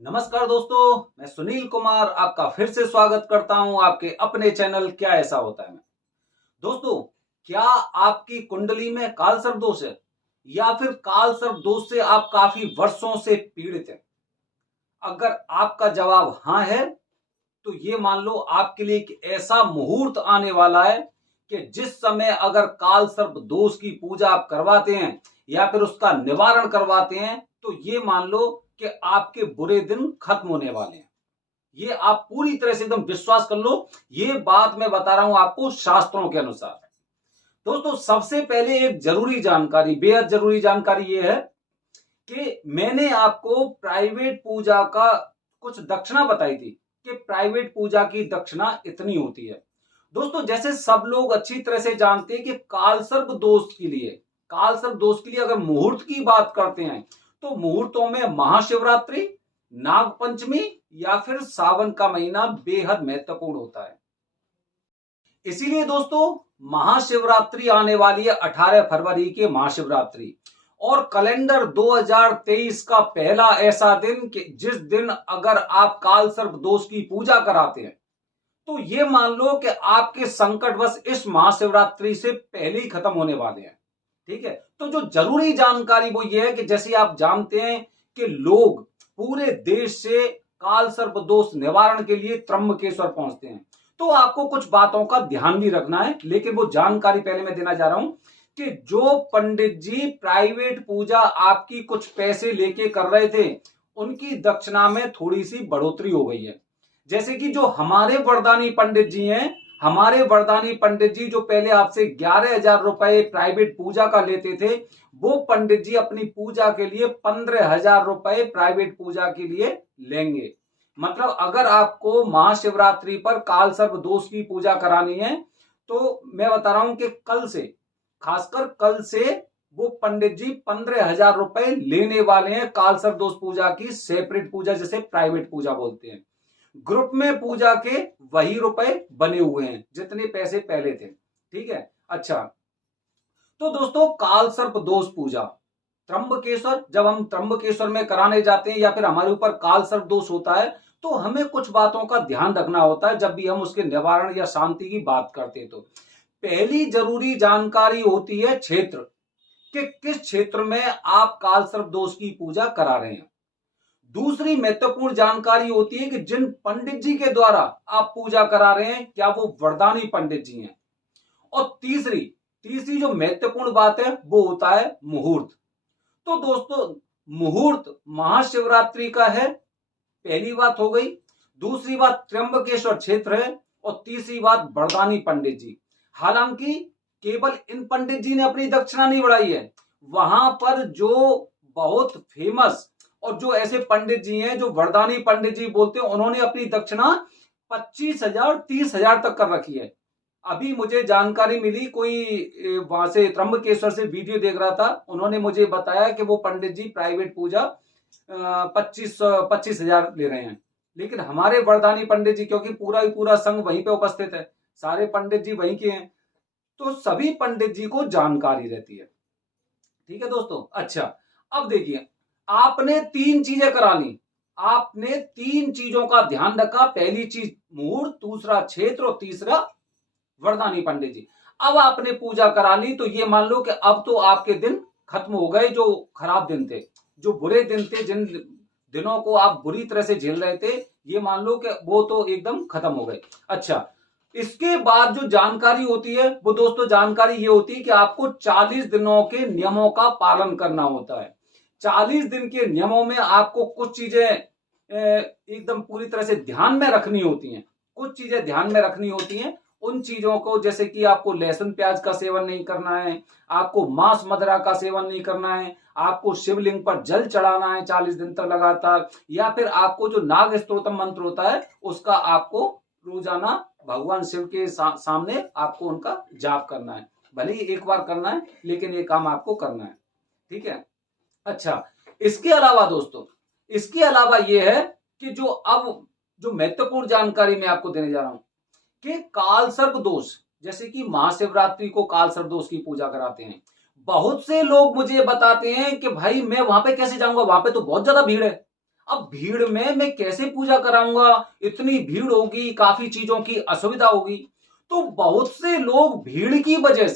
नमस्कार दोस्तों, मैं सुनील कुमार आपका फिर से स्वागत करता हूं आपके अपने चैनल क्या ऐसा होता है में। दोस्तों, क्या आपकी कुंडली में कालसर्प दोष है या फिर कालसर्प दोष से आप काफी वर्षों से पीड़ित हैं? अगर आपका जवाब हाँ है तो ये मान लो आपके लिए एक ऐसा मुहूर्त आने वाला है कि जिस समय अगर कालसर्प दोष की पूजा आप करवाते हैं या फिर उसका निवारण करवाते हैं तो ये मान लो कि आपके बुरे दिन खत्म होने वाले हैं। ये आप पूरी तरह से एकदम विश्वास कर लो। ये बात मैं बता रहा हूं आपको शास्त्रों के अनुसार। दोस्तों, सबसे पहले एक जरूरी जानकारी, बेहद जरूरी जानकारी ये है कि मैंने आपको प्राइवेट पूजा का कुछ दक्षिणा बताई थी कि प्राइवेट पूजा की दक्षिणा इतनी होती है। दोस्तों, जैसे सब लोग अच्छी तरह से जानते हैं कि कालसर्प दोष के लिए अगर मुहूर्त की बात करते हैं तो मुहूर्तों में महाशिवरात्रि, नागपंचमी या फिर सावन का महीना बेहद महत्वपूर्ण होता है। इसीलिए दोस्तों, महाशिवरात्रि आने वाली है 18 फरवरी की महाशिवरात्रि, और कैलेंडर 2023 का पहला ऐसा दिन कि जिस दिन अगर आप कालसर्प दोष की पूजा कराते हैं तो ये मान लो कि आपके संकट बस इस महाशिवरात्रि से पहले ही खत्म होने वाले हैं। ठीक है, तो जो जरूरी जानकारी वो ये है कि जैसे आप जानते हैं कि लोग पूरे देश से कालसर्प दोष निवारण के लिए त्र्यंबकेश्वर पहुंचते हैं, तो आपको कुछ बातों का ध्यान भी रखना है। लेकिन वो जानकारी पहले मैं देना चाह रहा हूं कि जो पंडित जी प्राइवेट पूजा आपकी कुछ पैसे लेके कर रहे थे उनकी दक्षिणा में थोड़ी सी बढ़ोतरी हो गई है। जैसे कि जो हमारे वरदानी पंडित जी हैं, हमारे वरदानी पंडित जी जो पहले आपसे 11,000 रुपए प्राइवेट पूजा का लेते थे, वो पंडित जी अपनी पूजा के लिए 15,000 रुपए प्राइवेट पूजा के लिए लेंगे। मतलब अगर आपको महाशिवरात्रि पर कालसर्प दोष की पूजा करानी है तो मैं बता रहा हूं कि कल से, खासकर कल से वो पंडित जी 15,000 रुपए लेने वाले हैं कालसर्प दोष पूजा की सेपरेट पूजा, जैसे प्राइवेट पूजा बोलते हैं। ग्रुप में पूजा के वही रुपए बने हुए हैं जितने पैसे पहले थे। ठीक है, अच्छा, तो दोस्तों कालसर्प दोष पूजा त्र्यंबकेश्वर, जब हम त्र्यंबकेश्वर में कराने जाते हैं या फिर हमारे ऊपर कालसर्प दोष होता है तो हमें कुछ बातों का ध्यान रखना होता है जब भी हम उसके निवारण या शांति की बात करते हैं। तो पहली जरूरी जानकारी होती है क्षेत्र, कि किस क्षेत्र में आप कालसर्प दोष की पूजा करा रहे हैं। दूसरी महत्वपूर्ण जानकारी होती है कि जिन पंडित जी के द्वारा आप पूजा करा रहे हैं क्या वो वरदानी पंडित जी हैं। और तीसरी तीसरी जो महत्वपूर्ण बात है वो होता है मुहूर्त। तो दोस्तों, मुहूर्त महाशिवरात्रि का है, पहली बात हो गई। दूसरी बात त्र्यंबकेश्वर क्षेत्र है, और तीसरी बात वरदानी पंडित जी। हालांकि केवल इन पंडित जी ने अपनी दक्षिणा नहीं बढ़ाई है, वहां पर जो बहुत फेमस और जो ऐसे पंडित जी हैं जो वरदानी पंडित जी बोलते हैं, उन्होंने अपनी दक्षिणा 25,000 30,000 तक कर रखी है। अभी मुझे जानकारी मिली, कोई वहां से त्र्यंबकेश्वर से वीडियो देख रहा था, उन्होंने मुझे बताया कि वो पंडित जी प्राइवेट पूजा 25,000 ले रहे हैं। लेकिन हमारे वरदानी पंडित जी, क्योंकि पूरा ही पूरा संघ वहीं पे उपस्थित है, सारे पंडित जी वहीं के हैं, तो सभी पंडित जी को जानकारी रहती है। ठीक है दोस्तों, अच्छा, अब देखिए, आपने तीन चीजें करा ली, आपने तीन चीजों का ध्यान रखा। पहली चीज मुहूर्त, दूसरा क्षेत्र और तीसरा वरदानी पंडित जी। अब आपने पूजा करा ली तो ये मान लो कि अब तो आपके दिन खत्म हो गए, जो खराब दिन थे, जो बुरे दिन थे, जिन दिनों को आप बुरी तरह से झेल रहे थे, ये मान लो कि वो तो एकदम खत्म हो गए। अच्छा, इसके बाद जो जानकारी होती है वो दोस्तों जानकारी ये होती है कि आपको 40 दिनों के नियमों का पालन करना होता है। 40 दिन के नियमों में आपको कुछ चीजें एकदम पूरी तरह से ध्यान में रखनी होती हैं। कुछ चीजें ध्यान में रखनी होती हैं, उन चीजों को, जैसे कि आपको लहसुन प्याज का सेवन नहीं करना है, आपको मांस मदिरा का सेवन नहीं करना है, आपको शिवलिंग पर जल चढ़ाना है 40 दिन तक लगातार, या फिर आपको जो नाग स्तोत्रम मंत्र होता है उसका आपको रोजाना भगवान शिव के सामने आपको उनका जाप करना है। भले ही एक बार करना है, लेकिन ये काम आपको करना है। ठीक है, अच्छा, इसके अलावा दोस्तों, इसके अलावा ये है कि जो महत्वपूर्ण जानकारी मैं आपको देने जा रहा हूं कि कालसर्प दोष, जैसे कि महाशिवरात्रि को कालसर्प दोष की पूजा कराते हैं, बहुत से लोग मुझे बताते हैं कि भाई मैं वहां पे कैसे जाऊंगा, वहां पे तो बहुत ज्यादा भीड़ है। अब भीड़ में मैं कैसे पूजा कराऊंगा, इतनी भीड़ होगी, काफी चीजों की असुविधा होगी। तो बहुत से लोग भीड़ की वजह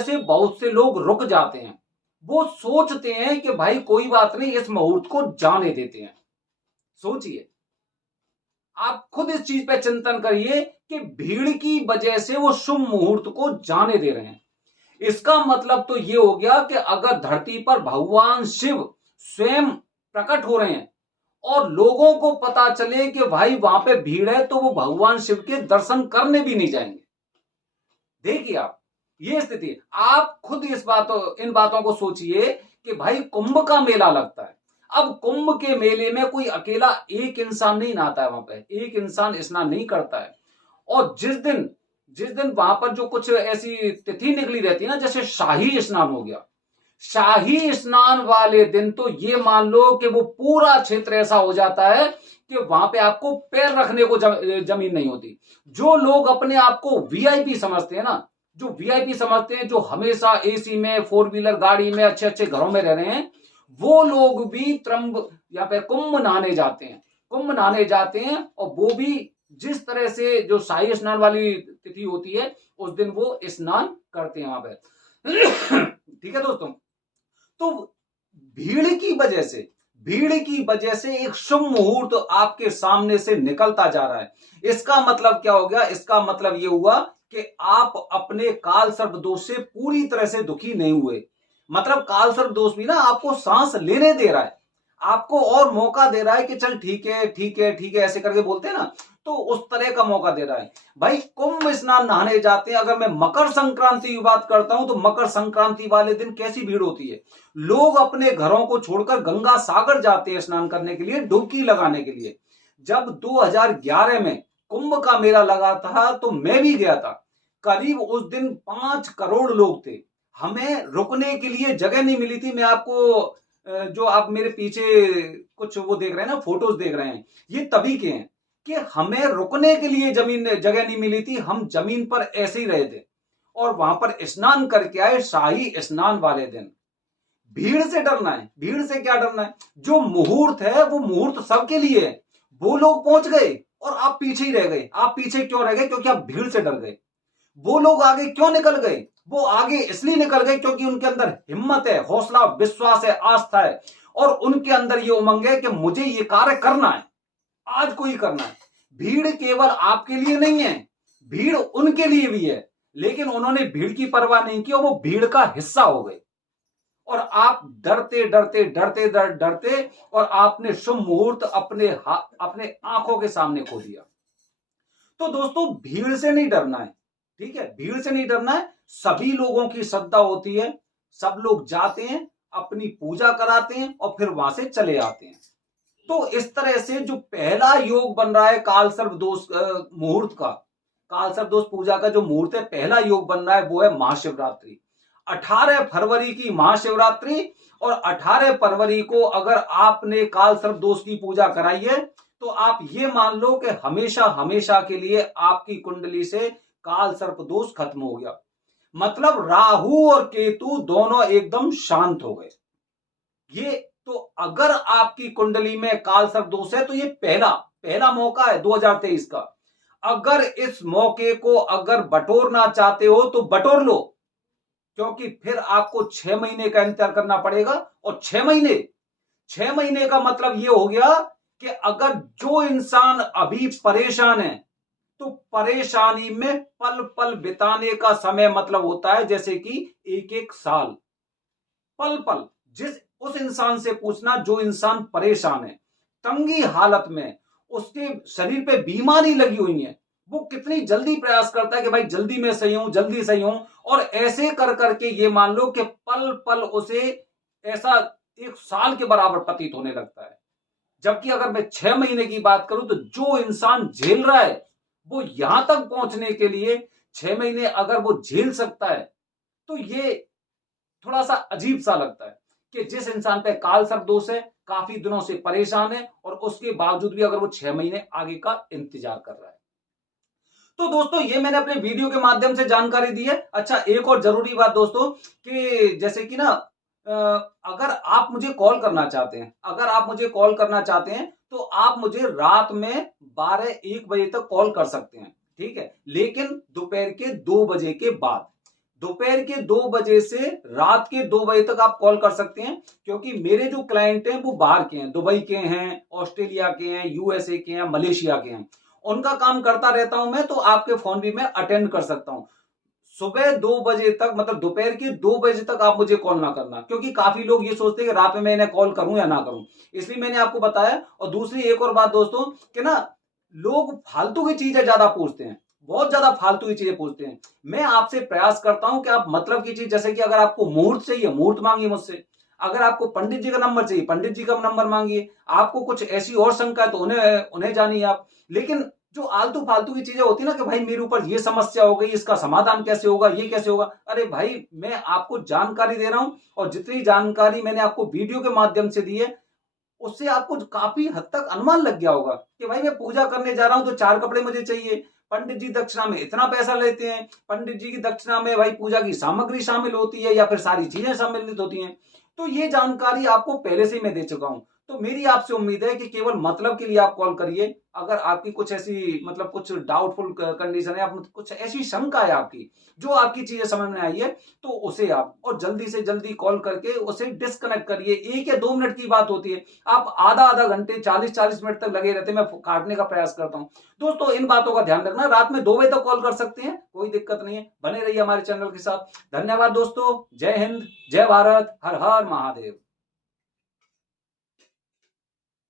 से बहुत से लोग रुक जाते हैं। वो सोचते हैं कि भाई कोई बात नहीं, इस मुहूर्त को जाने देते हैं। सोचिए, आप खुद इस चीज पे चिंतन करिए कि भीड़ की वजह से वो शुभ मुहूर्त को जाने दे रहे हैं। इसका मतलब तो ये हो गया कि अगर धरती पर भगवान शिव स्वयं प्रकट हो रहे हैं और लोगों को पता चले कि भाई वहां पे भीड़ है, तो वो भगवान शिव के दर्शन करने भी नहीं जाएंगे। देखिए आप, ये स्थिति, आप खुद इन बातों को सोचिए कि भाई कुंभ का मेला लगता है। अब कुंभ के मेले में कोई अकेला एक इंसान नहीं नहाता है, वहां पे एक इंसान स्नान नहीं करता है। और जिस दिन वहां पर जो कुछ ऐसी तिथि निकली रहती है ना, जैसे शाही स्नान हो गया, शाही स्नान वाले दिन तो ये मान लो कि वो पूरा क्षेत्र ऐसा हो जाता है कि वहां पे आपको पैर रखने को जमीन नहीं होती। जो लोग अपने आप को वीआईपी समझते हैं ना, जो हमेशा एसी में, फोर व्हीलर गाड़ी में, अच्छे अच्छे घरों में रह रहे हैं, वो लोग भी त्रंब या पे कुंभ नहाने जाते हैं। और वो भी जिस तरह से जो शाही स्नान वाली तिथि होती है उस दिन वो स्नान करते हैं वहां पे। ठीक है दोस्तों, तो भीड़ की वजह से एक शुभ मुहूर्त आपके सामने से निकलता जा रहा है। इसका मतलब क्या हो गया? इसका मतलब यह हुआ कि आप अपने काल सर्प दोष से पूरी तरह से दुखी नहीं हुए। मतलब काल सर्प दोष भी ना आपको सांस लेने दे रहा है, आपको और मौका दे रहा है कि चल ठीक है ठीक है ठीक है, ऐसे करके बोलते हैं ना, तो उस तरह का मौका दे रहा है। भाई कुंभ स्नान नहाने जाते हैं। अगर मैं मकर संक्रांति की बात करता हूं तो मकर संक्रांति वाले दिन कैसी भीड़ होती है। लोग अपने घरों को छोड़कर गंगा सागर जाते हैं स्नान करने के लिए, डुबकी लगाने के लिए। जब 2011 में कुंभ का मेला लगा था तो मैं भी गया था। करीब उस दिन 5 करोड़ लोग थे। हमें रुकने के लिए जगह नहीं मिली थी। मैं आपको जो आप मेरे पीछे कुछ वो देख रहे हैं ना, फोटोज देख रहे हैं, ये तभी के हैं कि हमें रुकने के लिए जगह नहीं मिली थी। हम जमीन पर ऐसे ही रहे थे और वहां पर स्नान करके आए शाही स्नान वाले दिन। भीड़ से डरना है? भीड़ से क्या डरना है? जो मुहूर्त है वो मुहूर्त सबके लिए है। वो लोग पहुंच गए और आप पीछे ही रह गए। आप पीछे क्यों रह गए? क्योंकि आप भीड़ से डर गए। वो लोग आगे क्यों निकल गए? वो आगे इसलिए निकल गए क्योंकि उनके अंदर हिम्मत है, हौसला, विश्वास है, आस्था है, और उनके अंदर ये उमंग है कि मुझे ये कार्य करना है, आज को ही करना है। भीड़ केवल आपके लिए नहीं है, भीड़ उनके लिए भी है, लेकिन उन्होंने भीड़ की परवाह नहीं की और वो भीड़ का हिस्सा हो गए। और आप डरते और आपने शुभ मुहूर्त अपने आंखों के सामने खो दिया। तो दोस्तों, भीड़ से नहीं डरना है, ठीक है? भीड़ से नहीं डरना है। सभी लोगों की श्रद्धा होती है, सब लोग जाते हैं, अपनी पूजा कराते हैं और फिर वहां से चले आते हैं। तो इस तरह से जो पहला योग बन रहा है काल सर्प दोष मुहूर्त का, काल सर्प दोष पूजा का जो मुहूर्त है, पहला योग बन रहा है वो है महाशिवरात्रि। 18 फरवरी की महाशिवरात्रि, और 18 फरवरी को अगर आपने काल सर्प दोष की पूजा कराई है तो आप ये मान लो कि हमेशा हमेशा के लिए आपकी कुंडली से काल सर्प दोष खत्म हो गया। मतलब राहु और केतु दोनों एकदम शांत हो गए। ये तो अगर आपकी कुंडली में काल सर्प दोष है तो ये पहला मौका है 2023 का। अगर इस मौके को अगर बटोरना चाहते हो तो बटोर लो, क्योंकि फिर आपको 6 महीने का इंतजार करना पड़ेगा। और 6 महीने का मतलब ये हो गया कि अगर जो इंसान अभी परेशान है तो परेशानी में पल पल बिताने का समय मतलब होता है जैसे कि एक साल। पल पल उस इंसान से पूछना जो इंसान परेशान है, तंगी हालत में, उसके शरीर पे बीमारी लगी हुई है, वो कितनी जल्दी प्रयास करता है कि भाई जल्दी मैं सही हूं, जल्दी सही हूं। और ऐसे कर करके ये मान लो कि पल पल उसे ऐसा 1 साल के बराबर प्रतीत होने लगता है। जबकि अगर मैं 6 महीने की बात करूं तो जो इंसान झेल रहा है वो यहां तक पहुंचने के लिए 6 महीने अगर वो झेल सकता है तो ये थोड़ा सा अजीब सा लगता है कि जिस इंसान पे काल सर्प दोष है, काफी दिनों से परेशान है, और उसके बावजूद भी अगर वो 6 महीने आगे का इंतजार कर रहा है। तो दोस्तों, ये मैंने अपने वीडियो के माध्यम से जानकारी दी है। अच्छा, एक और जरूरी बात दोस्तों, कि जैसे कि ना अगर आप मुझे कॉल करना चाहते हैं, तो आप मुझे रात में 12-1 बजे तक कॉल कर सकते हैं, ठीक है, लेकिन दोपहर के 2 बजे के बाद। दोपहर के 2 बजे से रात के 2 बजे तक आप कॉल कर सकते हैं, क्योंकि मेरे जो क्लाइंट हैं वो बाहर के हैं, दुबई के हैं, ऑस्ट्रेलिया के हैं, यूएसए के हैं, मलेशिया के हैं। उनका काम करता रहता हूं मैं, तो आपके फोन भी मैं अटेंड कर सकता हूं। सुबह 2 बजे तक, मतलब दोपहर के 2 बजे तक आप मुझे कॉल ना करना, क्योंकि काफी लोग ये सोचते हैं कि रात में मैं इन्हें कॉल करूं या ना करूं, इसलिए मैंने आपको बताया। और दूसरी एक और बात दोस्तों, कि ना लोग फालतू की चीजें ज्यादा पूछते हैं, बहुत ज्यादा फालतू की चीजें पूछते हैं। मैं आपसे प्रयास करता हूं कि आप मतलब की चीज, जैसे कि अगर आपको मुहूर्त चाहिए, मुहूर्त मांगिए मुझसे। अगर आपको पंडित जी का नंबर चाहिए, पंडित जी का नंबर मांगिए। आपको कुछ ऐसी और शंका है तो उन्हें उन्हें जानिए आप। लेकिन जो आलतू फालतू की चीजें होती है ना, कि भाई मेरे ऊपर ये समस्या हो गई, इसका समाधान कैसे होगा, ये कैसे होगा, अरे भाई मैं आपको जानकारी दे रहा हूं, और जितनी जानकारी मैंने आपको वीडियो के माध्यम से दी है, उससे आपको काफी हद तक अनुमान लग गया होगा कि भाई मैं पूजा करने जा रहा हूं तो 4 कपड़े मुझे चाहिए, पंडित जी दक्षिणा में इतना पैसा लेते हैं, पंडित जी की दक्षिणा में भाई पूजा की सामग्री शामिल होती है या फिर सारी चीजें सम्मिलित होती हैं। तो ये जानकारी आपको पहले से ही मैं दे चुका हूं। तो मेरी आपसे उम्मीद है कि केवल मतलब के लिए आप कॉल करिए। अगर आपकी कुछ ऐसी, मतलब कुछ डाउटफुल कंडीशन है, आप कुछ ऐसी शंका है आपकी, जो आपकी चीजें समझ में आई है, तो उसे आप और जल्दी से जल्दी कॉल करके उसे डिस्कनेक्ट करिए। 1 या 2 मिनट की बात होती है, आप आधा आधा घंटे, 40-40 मिनट तक लगे रहते हैं, मैं काटने का प्रयास करता हूं। दोस्तों इन बातों का ध्यान रखना, रात में 2 बजे तक कॉल कर सकते हैं, कोई दिक्कत नहीं है। बने रहिए हमारे चैनल के साथ। धन्यवाद दोस्तों, जय हिंद, जय भारत, हर हर महादेव।